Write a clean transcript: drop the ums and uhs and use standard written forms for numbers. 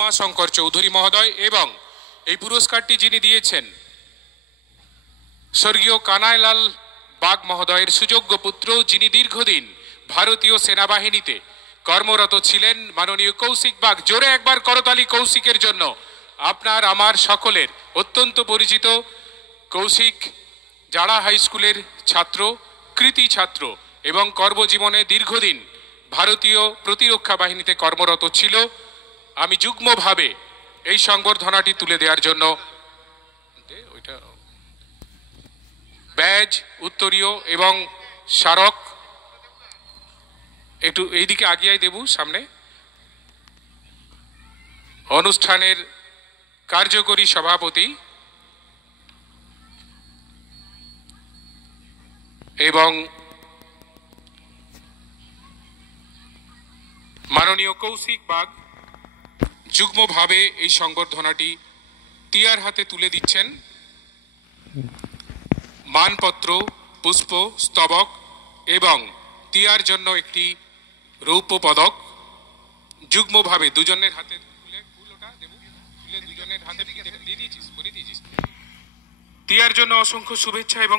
উমাশঙ্কর চৌধুরী মহোদয় এবং এই পুরস্কারটি যিনি দিয়েছেন স্বর্গীয় কানাইলাল বাগ মহোদয়ের সুযোগ্য পুত্র, যিনি দীর্ঘদিন ভারতীয় সেনাবাহিনীতে কর্মরত ছিলেন, মাননীয় কৌশিক বাগ। জোরে একবার করতালি কৌশিকের জন্য। আপনার আমার সকলের অত্যন্ত পরিচিত কৌশিক জাড়া হাই স্কুলের ছাত্র, কৃতি ছাত্র এবং কর্মজীবনে দীর্ঘদিন ভারতীয় প্রতিরক্ষা বাহিনীতে কর্মরত ছিল। আমি যুগ্মভাবে এই সংবর্ধনাটি তুলে দেওয়ার জন্য ব্যাজ, উত্তরীয় এবং স্মারক একটু এইদিকে আগিয়ে দেব সামনে। অনুষ্ঠানের কার্যকরী সভাপতি এবং মাননীয় কৌশিক বাগ যুগ্মভাবে এই সংবর্ধনাটি টিয়ার হাতে তুলে দিচ্ছেন। মানপত্র, পুষ্প স্তবক এবং টিয়ার জন্য একটি রৌপ্য পদক যুগ্মভাবে দুজনের হাতে টিয়ার জন্য অসংখ্য শুভেচ্ছা এবং